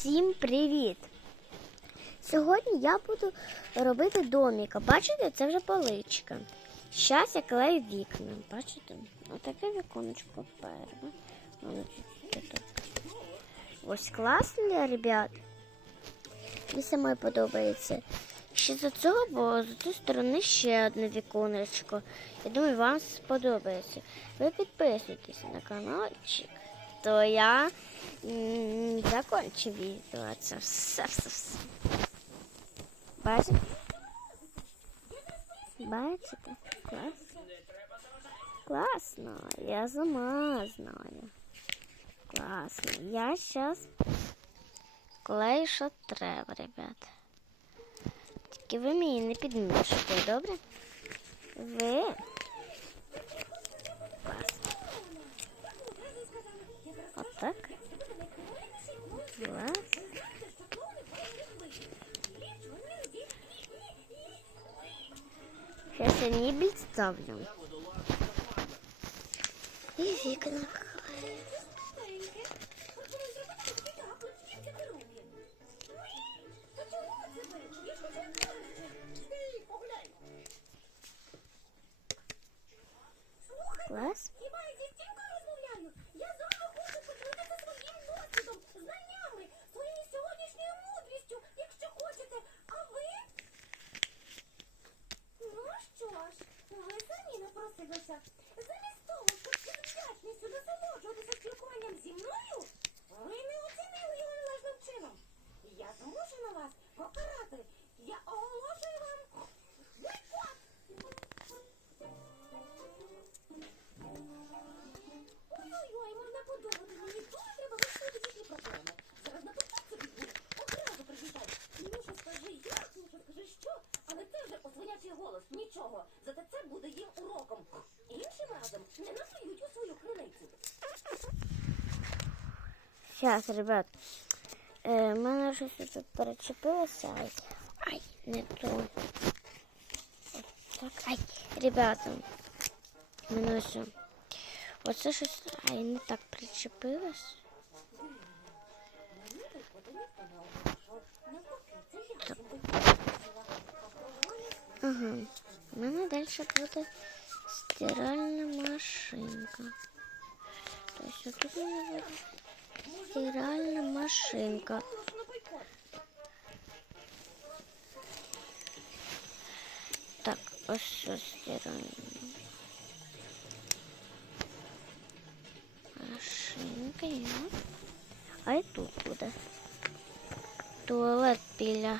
Всім привіт! Сьогодні я буду робити доміка. Бачите, це вже поличка. Зараз я клею вікна. Бачите? Отаке віконечко так. Ось класно, ребят. Мені самої подобається. Ще за цього було з цієї сторони ще одне віконечко. Я думаю, вам сподобається. Ви підписуйтесь на каналчик, то я закончу відео. Це все, все, все. Бачите? Бачите? Клас. Класно. Я сама знаю. Класно. Я зараз клею, що треба, ребята. Тільки ви мені не підмішуйте, добре? Ви. Я небель ставлю. И вікна. Клас. Покарати. Я оголошую вам бойкот. Ой-ой-ой, можна подумати, мені дуже треба вирішити їхні проблеми. Зараз на потоці візьму, одразу привітай. Міша, скажи як, Міша, скажи що, але це вже освинячий голос, нічого. Зате це буде їм уроком. Іншим разом не наплюють у свою криницю. Сейчас, ребят. Е, мене щось тут перечепилося. Ай, ай, не то. Так, ай, ребята. Мене ось. Оце щось. Ай, не так причепилось. Ага. У мене далі буде стиральна машинка. Тобто тут мене буде стиральна машинка. Так, ось що стиральна. Машинка є. А і тут буде. Туалет біля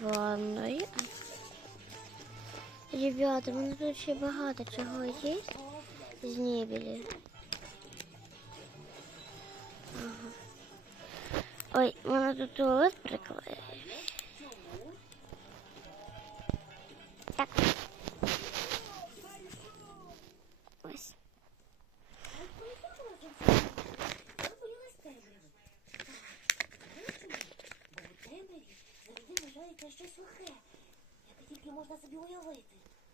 ванної. Ребята, у мене тут ще багато чого є з небелі. Ой, мене тут туалет приклеїв. Так. Ось. Щось лихе, яке тільки можна собі уявити.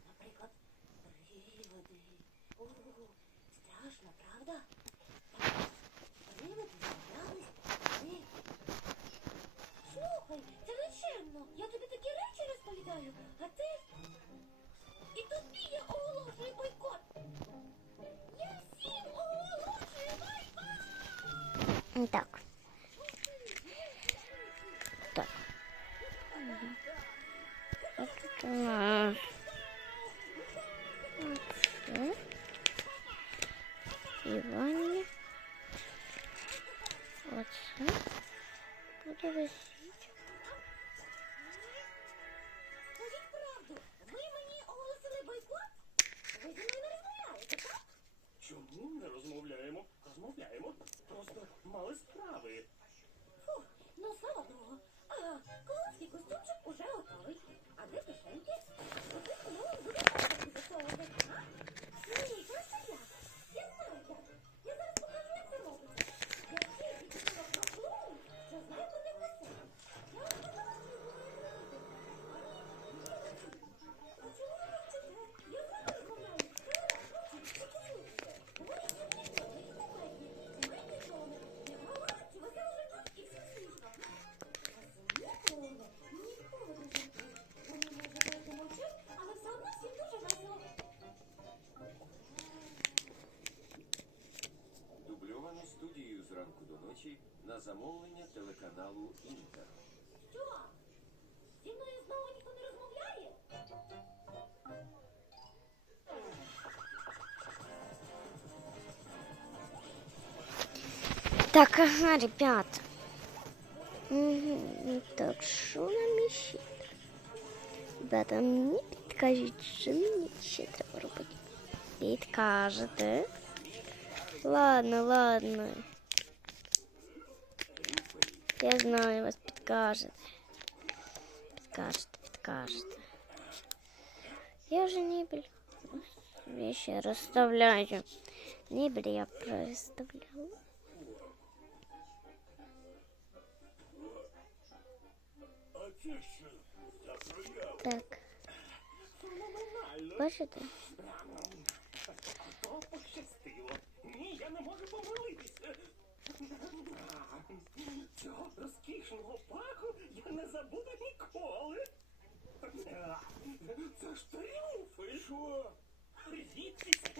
Наприклад, привиди. О, страшно, правда? Так, привиди з'являлись. Ні. Слухай, це нечемно. Я тобі такі речі розповідаю, а ти... І тобі я оголошую бойкот. Я всім оголошую бойкот. Так. Так. От тут у нас. Оце. Оце. Буде висіти. Скажіть правду, ви мені оголосили бойкот? Ви зі мною не розмовляєте, так? Чому не розмовляємо? Розмовляємо. Просто мали Так, ага, ребят. Угу. Так, що нам іще? Ребята, мені підкажіть, що мені ще треба робити. Підкажете. Ладно, ладно. Я знаю, вас підкажете. Підкажете, підкажете. Я же небель. Я ще розставляю. Небель я проставляла. Так, бачите? Пощастило. Ні, я не можу помилитися. Цього розкішного паху я не забуду ніколи. Це ж тріумфи. Що? Рідкість.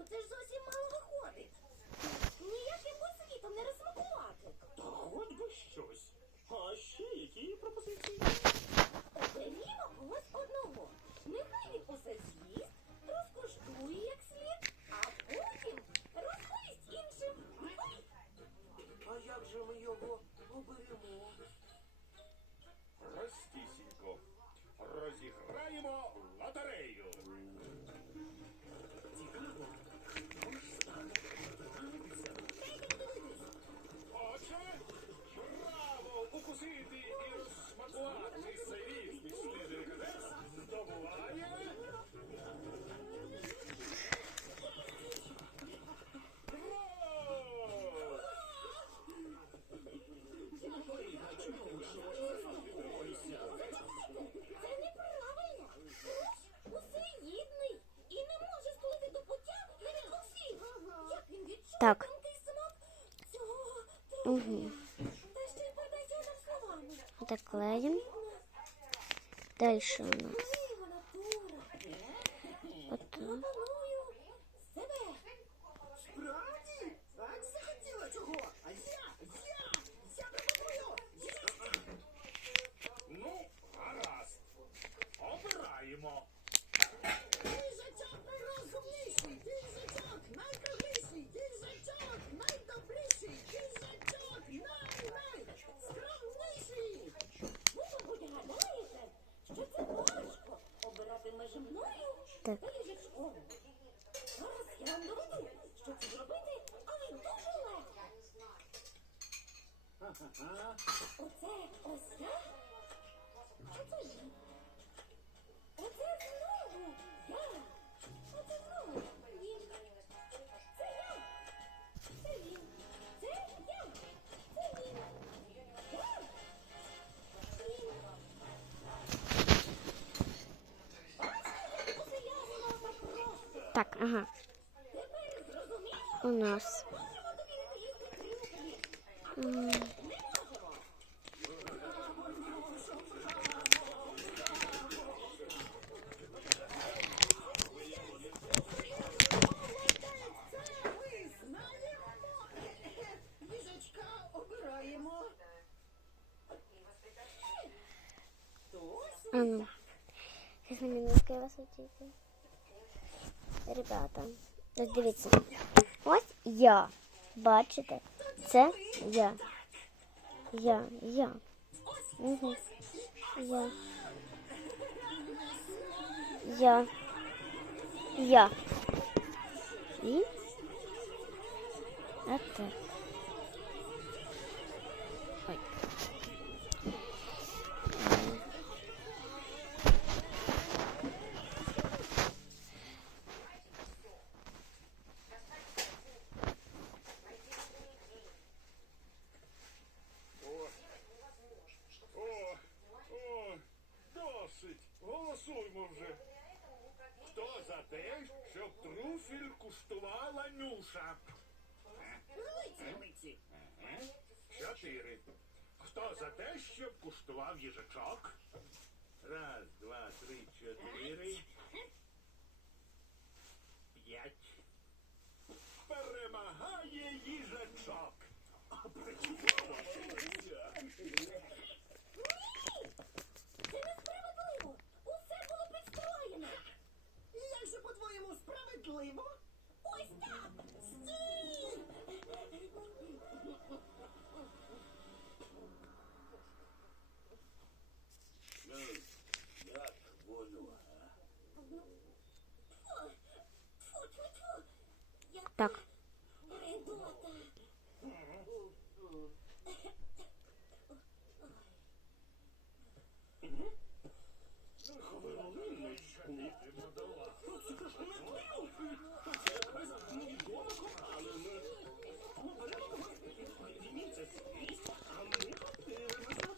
Оце ж зовсім мало виходить. Ніяким освітом світом не розсмакувати. Пуття навіть усіх. Як він відчує Так. Угу. Словами. Дальше. У нас. Милива натура. От, Пропоную себе. Справді? Так захотіла цього. А я, я, я пропоную. Ну, гаразд. Обираємо. Їжачок найрозумніший, їжачок найкругліший, їжачок найдобріший, їжачок най-най скромніший. Ви, мабуть, гадаєте, що це важко обирати між мною Так. та їжачком. Зараз я вам доведу, що це зробити, але дуже легко. Оце ось я. Це я? Оце знову я. Оце знову він. Це я. Це він. Це я. Це він. Я. Він. Бачите, як усе просто. так, ага. Тепер зрозуміло? У нас. Можемо довірити їхні трюки. м, Не можемо. Це ми знаємо. Їжачка обираємо. А ну. Сейчас на минутку вас очікую. Ребята, ось дивіться. Ось я. Бачите? Це я. Я, я. Угу. Я. Я. Я. І. А так. Ой. О, о, досить. Голосуймо вже. Хто за те, щоб труфіль куштувала Нюша? Лиці. Чотири. Хто за те, щоб куштував їжачок? Раз, два, три, чотири. П'ять. Перемагає їжачок. А причому? Це несправедливо! Усе було підстроєно! Як же, по-твоєму, справедливо? Подивимося.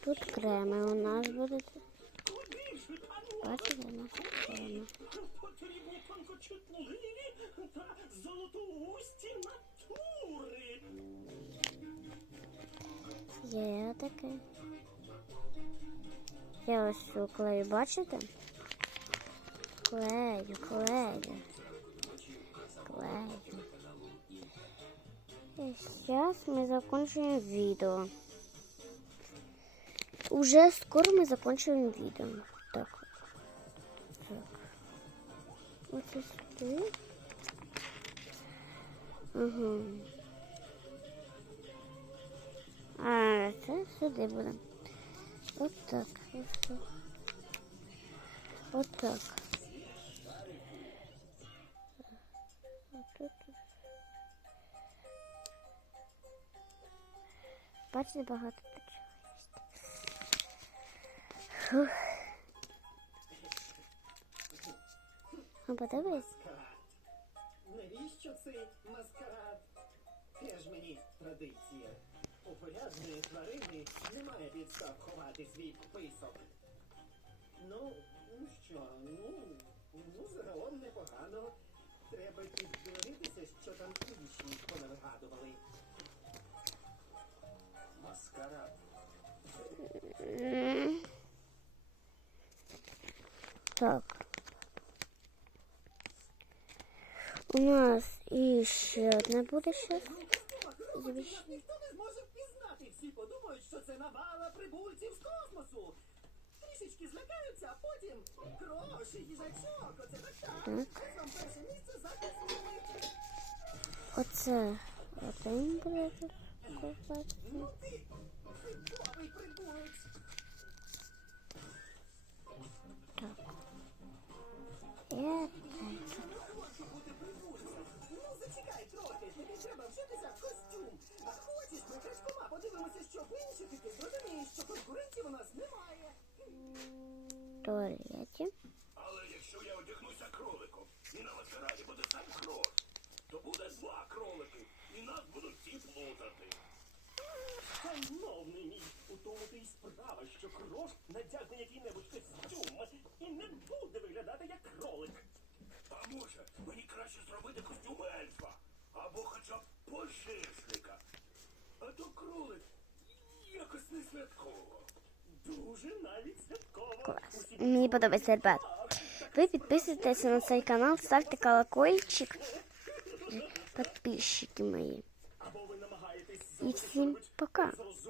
Тут креми у нас будуть. Куди ж та Бачите, у нас креми. Потрібні тонкочутливі та золотоусті натури. Є таке. Я ось цю клею, бачите? Клею, клею. Клею. І зараз ми закончуємо відео. Уже скоро ми закончуємо відео. Так. Так. Оце сюди. Угу. А, це сюди буде. От так. От так. Бачите, багато. Фух. А подивись. Навіщо цей маскарад? Теж мені традиція. У порядної тварини немає підстав ховати свій писок. Ну, ну що, ну, ну загалом непогано. Треба піддивитися, що там інші понавигадували. Маскарад. Так. У нас іще одне буде нас ніхто не зможе впізнати. Всі подумають, що це навала прибульців з космосу. Трішечки злякаються, а потім гроші, їжачок, оце так так. Так. Ось вам перше місце захист. Оце один буде. Ну ти, типовий прибулець. Пожежника. А то кролик якось не святково. Дуже навіть святково. Мені подобається, ребят. Ви підписуйтесь на цей канал, ставте колокольчик. Подписчики мої. І всім пока.